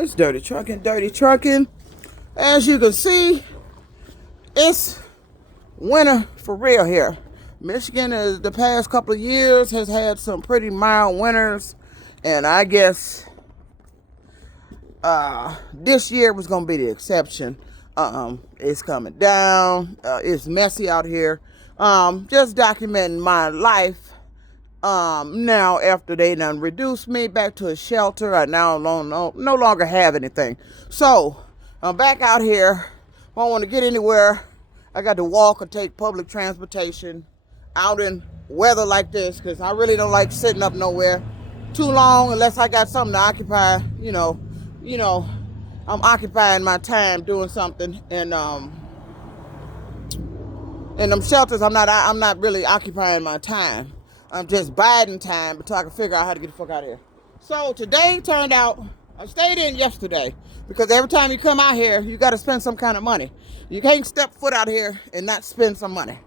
It's dirty trucking. As you can see, it's winter for real here. Michigan is the past couple of years has had some pretty mild winters, and I guess this year was gonna be the exception. It's coming down. It's messy out here. Just documenting my life. Now after they done reduced me back to a shelter, I now no longer have anything. So I'm back out here. Don't want to get anywhere. I got to walk or take public transportation out in weather like this, because I really don't like sitting up nowhere too long unless I got something to occupy. You know, I'm occupying my time doing something, and in them shelters, I'm not really occupying my time. I'm just biding time until I can figure out how to get the fuck out of here. So today turned out, I stayed in yesterday, because every time you come out here, you got to spend some kind of money. You can't step foot out here and not spend some money.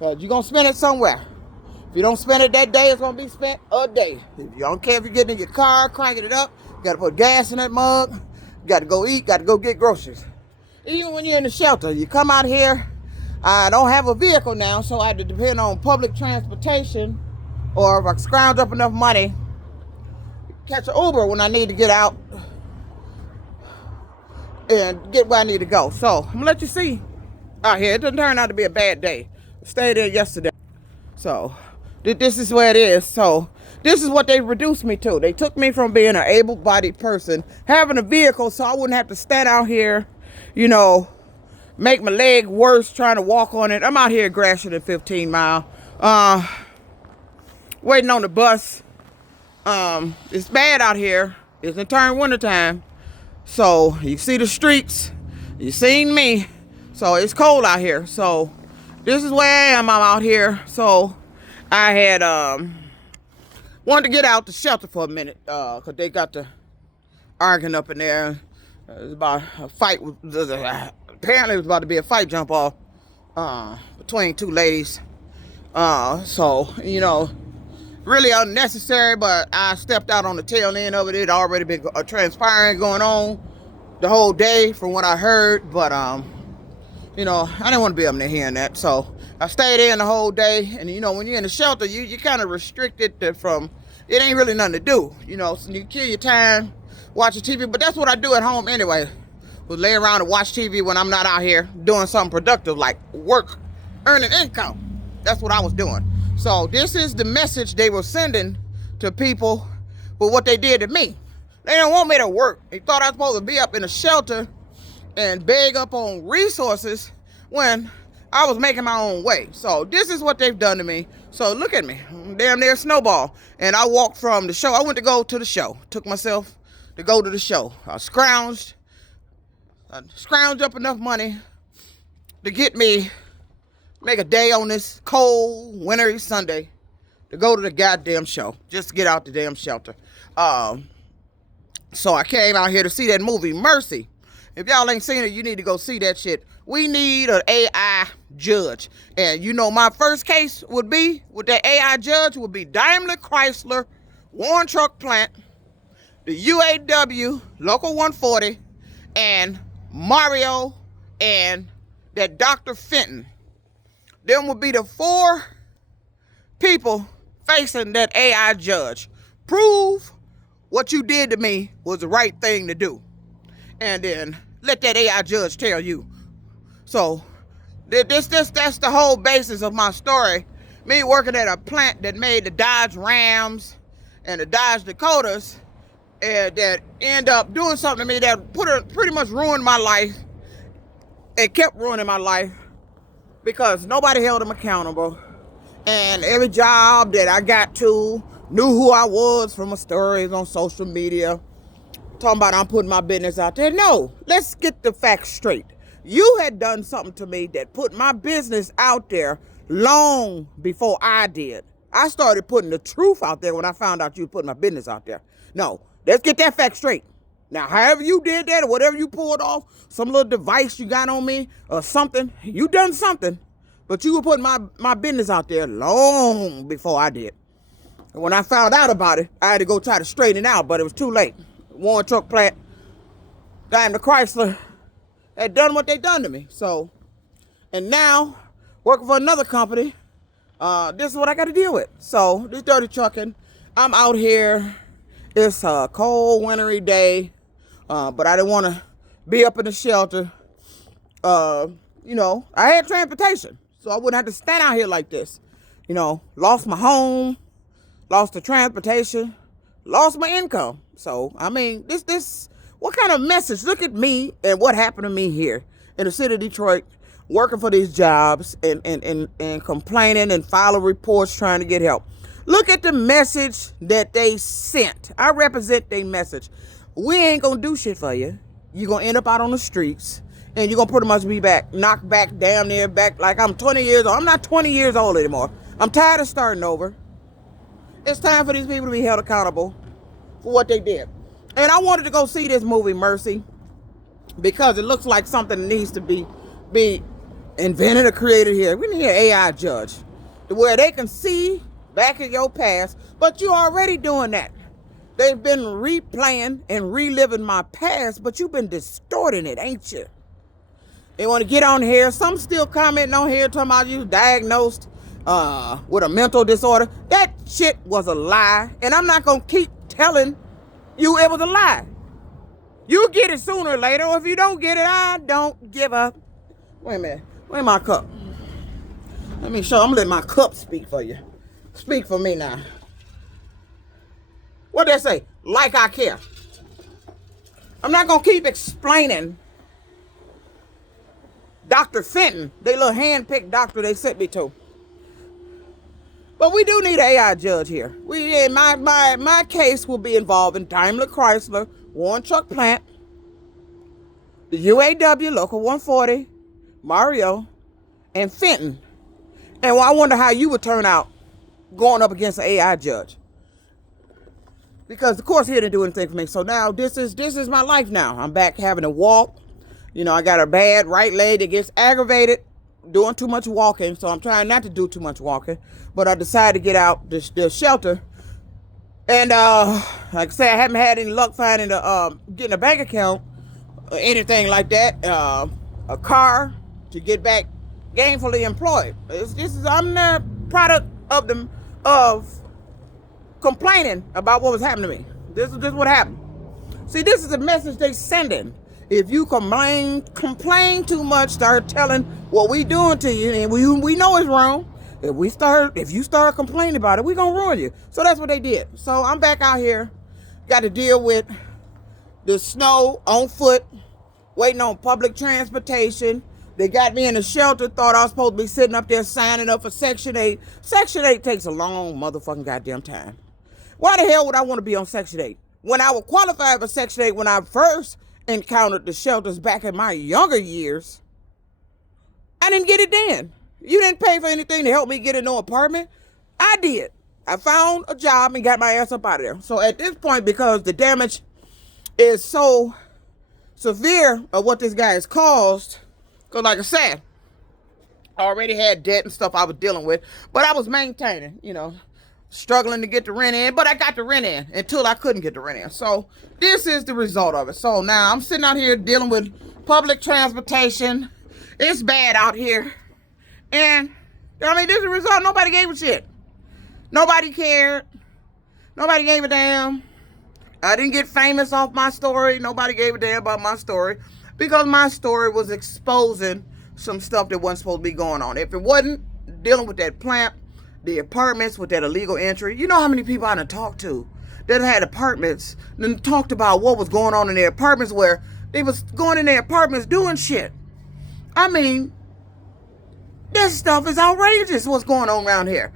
But you're going to spend it somewhere. If you don't spend it that day, it's going to be spent a day. You don't care if you're getting in your car, cranking it up. You got to put gas in that mug. You got to go eat, got to go get groceries. Even when you're in the shelter, you come out here. I don't have a vehicle now, so I had to depend on public transportation, or if I scrounge up enough money, catch an Uber when I need to get out and get where I need to go. So I'm gonna let you see out here. It doesn't turn out to be a bad day. I stayed there yesterday. So this is where it is. So this is what they reduced me to. They took me from being an able-bodied person, having a vehicle so I wouldn't have to stand out here, make my leg worse trying to walk on it. I'm out here crashing at 15 Mile. Waiting on the bus. It's bad out here. It's in turn wintertime. So you see the streets. You seen me. So it's cold out here. So this is where I am. I'm out here. So I had wanted to get out the shelter for a minute, because they got to arguing up in there. It was about a fight. Apparently it was about to be a fight jump off between two ladies. So really unnecessary, but I stepped out on the tail end of it. It had already been transpiring going on the whole day from what I heard, but I didn't want to be up there hearing that. So I stayed in the whole day, and when you're in the shelter, you kind of restricted from, it ain't really nothing to do, so you kill your time watching TV, but that's what I do at home anyway, was lay around and watch TV when I'm not out here doing something productive like work, earning income. That's what I was doing. So this is the message they were sending to people with what they did to me. They didn't want me to work. They thought I was supposed to be up in a shelter and beg up on resources when I was making my own way. So this is what they've done to me. So look at me, damn near snowball. And I walked from the show. I went to go to the show. Took myself to go to the show. I scrounged up enough money to get me, make a day on this cold, wintry Sunday to go to the goddamn show, just to get out the damn shelter. So I came out here to see that movie, Mercy. If y'all ain't seen it, you need to go see that shit. We need an AI judge. And my first case would be, with that AI judge, would be Daimler Chrysler, Warren Truck Plant, the UAW, Local 140, and Mario, and that Dr. Fenton. Them would be the 4 people facing that AI judge. Prove what you did to me was the right thing to do. And then let that AI judge tell you. So that's the whole basis of my story. Me working at a plant that made the Dodge Rams and the Dodge Dakotas, and that end up doing something to me that pretty much ruined my life, and kept ruining my life, because nobody held them accountable. And every job that I got to knew who I was from my stories on social media, talking about I'm putting my business out there. No, let's get the facts straight. You had done something to me that put my business out there long before I did. I started putting the truth out there when I found out you put my business out there. No, let's get that fact straight. Now, however you did that, or whatever you pulled off, some little device you got on me or something, you done something, but you were putting my business out there long before I did. And when I found out about it, I had to go try to straighten it out, but it was too late. Warren Truck Plant Daimler Chrysler had done what they done to me. So, and now working for another company, this is what I got to deal with. So this dirty trucking, I'm out here. It's a cold, wintry day, but I didn't want to be up in the shelter. You know, I had transportation, so I wouldn't have to stand out here like this. You know, lost my home, lost the transportation, lost my income. So, I mean, what kind of message? Look at me and what happened to me here in the city of Detroit, working for these jobs and complaining and filing reports trying to get help. Look at the message that they sent. I represent their message. We ain't gonna do shit for you. You're gonna end up out on the streets. And you're going to pretty much be knocked back, damn near back, like I'm 20 years old. I'm not 20 years old anymore. I'm tired of starting over. It's time for these people to be held accountable for what they did. And I wanted to go see this movie, Mercy, because it looks like something that needs to be invented or created here. We need an AI judge to where they can see back in your past, but you're already doing that. They've been replaying and reliving my past, but you've been distorting it, ain't you? They want to get on here. Some still commenting on here talking about you diagnosed with a mental disorder. That shit was a lie. And I'm not going to keep telling you it was a lie. You get it sooner or later. Or if you don't get it, I don't give up. Wait a minute. Where's my cup? Let me show. I'm going to let my cup speak for you. Speak for me now. What they say? Like I care. I'm not going to keep explaining Dr. Fenton, they little hand-picked doctor they sent me to. But we do need an AI judge here. My case will be involving Daimler Chrysler, Warren Truck Plant, the UAW, Local 140, Mario, and Fenton. And I wonder how you would turn out going up against an AI judge. Because of course he didn't do anything for me. So now this is my life now. I'm back having to walk. You know, I got a bad right leg that gets aggravated doing too much walking. So I'm trying not to do too much walking. But I decided to get out the shelter. And like I say, I haven't had any luck finding getting a bank account or anything like that. A car to get back gainfully employed. I'm the product of complaining about what was happening to me. This is what happened. See, this is the message they sending. If you complain too much, start telling what we doing to you, and we know it's wrong. If you start complaining about it, we gonna ruin you. So that's what they did. So I'm back out here, got to deal with the snow on foot, waiting on public transportation. They got me in a shelter, thought I was supposed to be sitting up there signing up for Section 8. Section 8 takes a long motherfucking goddamn time. Why the hell would I want to be on Section 8? When I was qualified for Section 8, when I first encountered the shelters back in my younger years, I didn't get it then. You didn't pay for anything to help me get in no apartment. I did. I found a job and got my ass up out of there. So at this point, because the damage is so severe of what this guy has caused, because like I said, I already had debt and stuff I was dealing with, but I was maintaining, struggling to get the rent in, but I got the rent in until I couldn't get the rent in. So this is the result of it. So now I'm sitting out here dealing with public transportation. It's bad out here. And I mean, this is the result. Nobody gave a shit. Nobody cared. Nobody gave a damn. I didn't get famous off my story. Nobody gave a damn about my story because my story was exposing some stuff that wasn't supposed to be going on. If it wasn't dealing with that plant, the apartments with that illegal entry, you know how many people I done talked to that had apartments, then talked about what was going on in their apartments, where they was going in their apartments doing shit. I mean, this stuff is outrageous what's going on around here.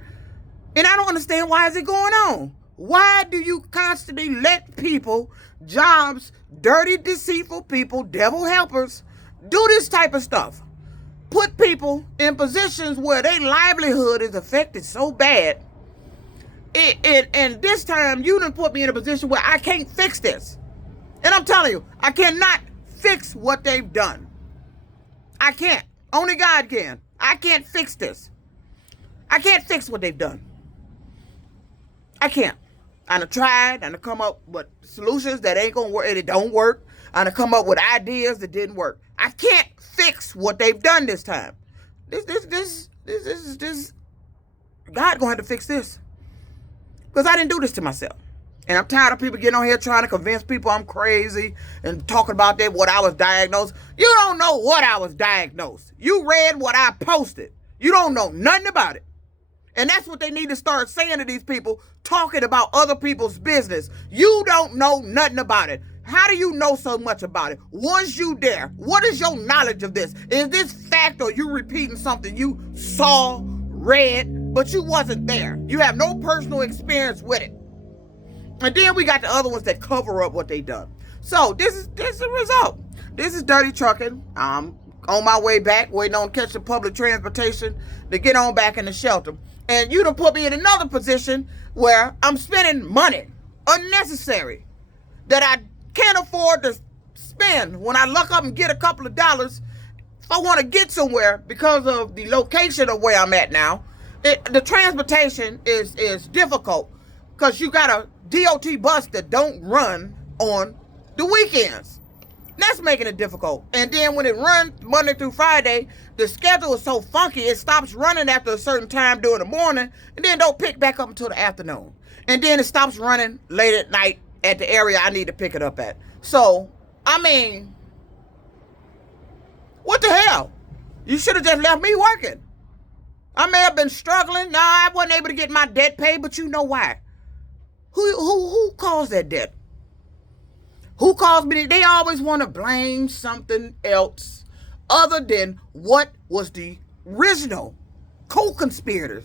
And I don't understand, why is it going on? Why do you constantly let people, jobs, dirty, deceitful people, devil helpers, do this type of stuff? Put people in positions where their livelihood is affected so bad. And this time, you done put me in a position where I can't fix this. And I'm telling you, I cannot fix what they've done. I can't. Only God can. I can't fix this. I can't fix what they've done. I can't. I done tried and come up with solutions that ain't gonna work, and it don't work. I done come up with ideas that didn't work. I can't fix what they've done this time. This God gonna have to fix this. Because I didn't do this to myself. And I'm tired of people getting on here trying to convince people I'm crazy and talking about that, what I was diagnosed. You don't know what I was diagnosed. You read what I posted. You don't know nothing about it. And that's what they need to start saying to these people, talking about other people's business. You don't know nothing about it. How do you know so much about it? Was you there? What is your knowledge of this? Is this fact or you repeating something you saw, read, but you wasn't there? You have no personal experience with it. And then we got the other ones that cover up what they done. So this is the result. This is Dirty Trucking. I'm on my way back, waiting on catching public transportation to get on back in the shelter. And you done put me in another position where I'm spending money, unnecessary, that I can't afford to spend when I luck up and get a couple of dollars. If I want to get somewhere because of the location of where I'm at now, the transportation is difficult because you got a DOT bus that don't run on the weekends. That's making it difficult. And then when it runs Monday through Friday, the schedule is so funky, it stops running after a certain time during the morning and then don't pick back up until the afternoon. And then it stops running late at night at the area I need to pick it up at. So, I mean, what the hell? You should have just left me working. I may have been struggling. No, I wasn't able to get my debt paid, but you know why? Who caused that debt? Who caused me? They always want to blame something else other than what was the original co-conspirators.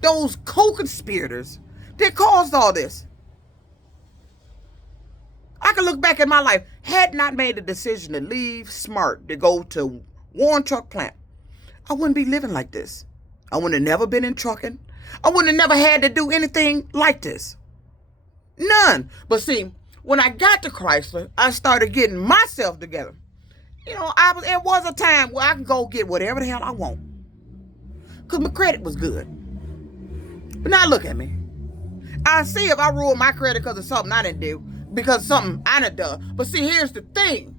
Those co-conspirators that caused all this. I can look back at my life. Had not made the decision to leave Smart to go to Warren Truck Plant, I wouldn't be living like this. I wouldn't have never been in trucking. I wouldn't have never had to do anything like this. None. But see, when I got to Chrysler, I started getting myself together. You know, it was a time where I could go get whatever the hell I want. Because my credit was good. But now look at me. I see if I ruined my credit because of something I didn't do, because of something I done done. But see, here's the thing.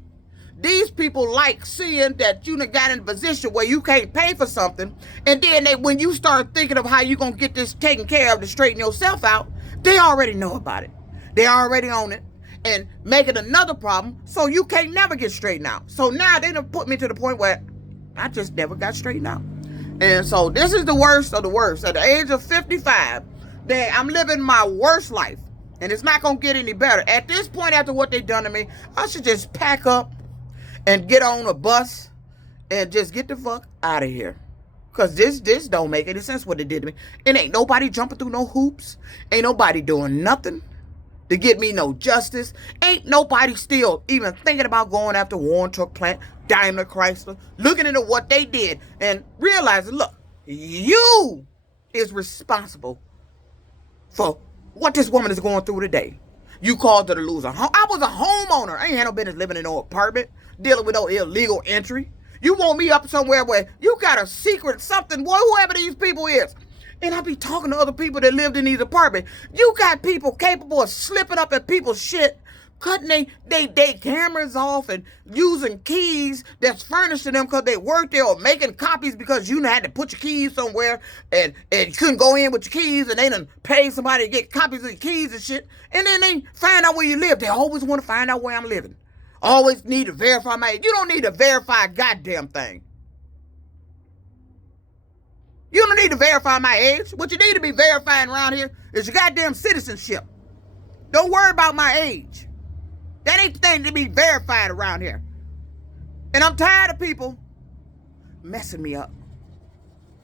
These people like seeing that you done got in a position where you can't pay for something, and then when you start thinking of how you going to get this taken care of to straighten yourself out, they already know about it. They already own it and make it another problem so you can't never get straightened out. So now they done put me to the point where I just never got straightened out. And so this is the worst of the worst. At the age of 55, I'm living my worst life. And it's not going to get any better. At this point, after what they done to me, I should just pack up and get on a bus and just get the fuck out of here. Because this don't make any sense what they did to me. And ain't nobody jumping through no hoops. Ain't nobody doing nothing to get me no justice. Ain't nobody still even thinking about going after Warren Truck Plant, Daimler, Chrysler, looking into what they did and realizing, look, you is responsible for what this woman is going through today. You caused her to lose her home. I was a homeowner. I ain't had no business living in no apartment, dealing with no illegal entry. You want me up somewhere where you got a secret something, boy, whoever these people is. And I be talking to other people that lived in these apartments. You got people capable of slipping up at people's shit, cutting they cameras off and using keys that's furnished to them because they worked there, or making copies because you had to put your keys somewhere and you couldn't go in with your keys, and they done paid somebody to get copies of your keys and shit. And then they find out where you live. They always want to find out where I'm living. Always need to verify my age. You don't need to verify a goddamn thing. You don't need to verify my age. What you need to be verifying around here is your goddamn citizenship. Don't worry about my age. That ain't the thing to be verified around here. And I'm tired of people messing me up.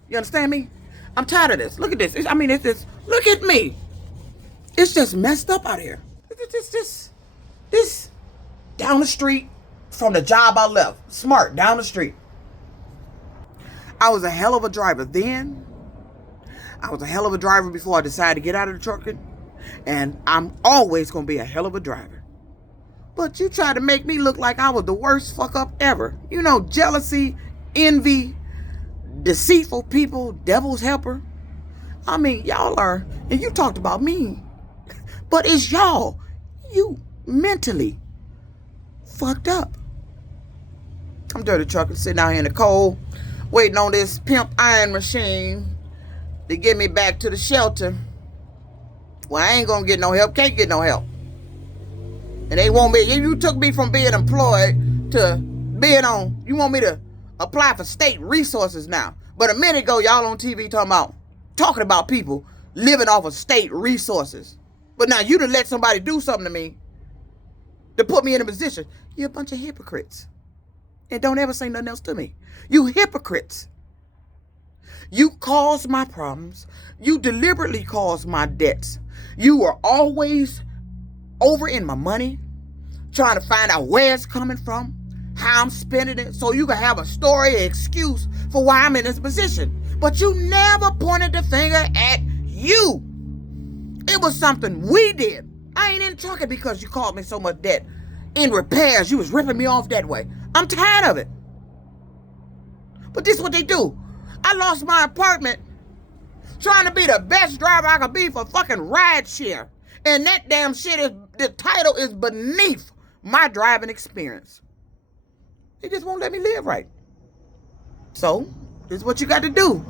You understand me? I'm tired of this. Look at this. It's just, look at me. It's just messed up out here. This down the street from the job I left. Smart, down the street. I was a hell of a driver then. I was a hell of a driver before I decided to get out of the trucking. And I'm always going to be a hell of a driver. But you try to make me look like I was the worst fuck up ever. You know, jealousy, envy, deceitful people, devil's helper. I mean, y'all are, and you talked about me. But it's y'all. You mentally fucked up. I'm dirty trucking, sitting out here in the cold, waiting on this pimp iron machine to get me back to the shelter. Well, I ain't gonna get no help, can't get no help. And they want me, you took me from being employed to being on, you want me to apply for state resources now. But a minute ago, y'all on TV talking about people living off of state resources. But now you done let somebody do something to me to put me in a position. You're a bunch of hypocrites. And don't ever say nothing else to me. You hypocrites. You caused my problems. You deliberately caused my debts. You were always over in my money, trying to find out where it's coming from, how I'm spending it, so you can have a story, an excuse for why I'm in this position. But you never pointed the finger at you. It was something we did. I ain't in trucking because you caused me so much debt. In repairs, you was ripping me off that way. I'm tired of it. But this is what they do. I lost my apartment trying to be the best driver I could be for fucking ride share. And that damn shit is, the title is beneath my driving experience. They just won't let me live right. So, this is what you got to do.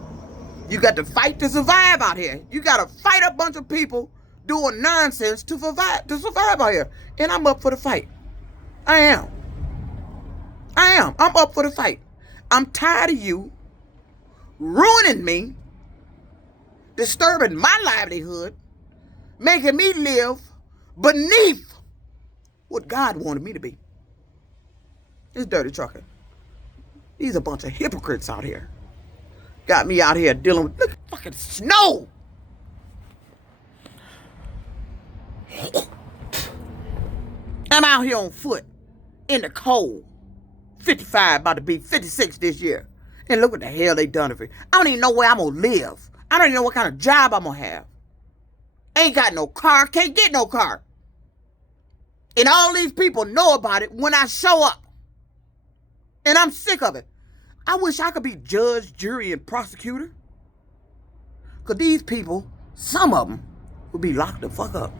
You got to fight to survive out here. You got to fight a bunch of people doing nonsense to survive out here. And I'm up for the fight. I am. I'm up for the fight. I'm tired of you ruining me, disturbing my livelihood, making me live beneath what God wanted me to be. It's dirty trucking. These are a bunch of hypocrites out here. Got me out here dealing with, look at fucking snow. I'm out here on foot in the cold. 55, about to be 56 this year. And look what the hell they done to me. I don't even know where I'm going to live. I don't even know what kind of job I'm going to have. Ain't got no car, can't get no car. And all these people know about it when I show up. And I'm sick of it. I wish I could be judge, jury, and prosecutor. Because these people, some of them, would be locked the fuck up.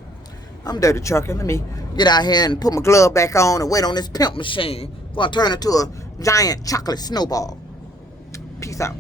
I'm dirty trucking. Let me get out here and put my glove back on and wait on this pimp machine before I turn into a giant chocolate snowball. Peace out.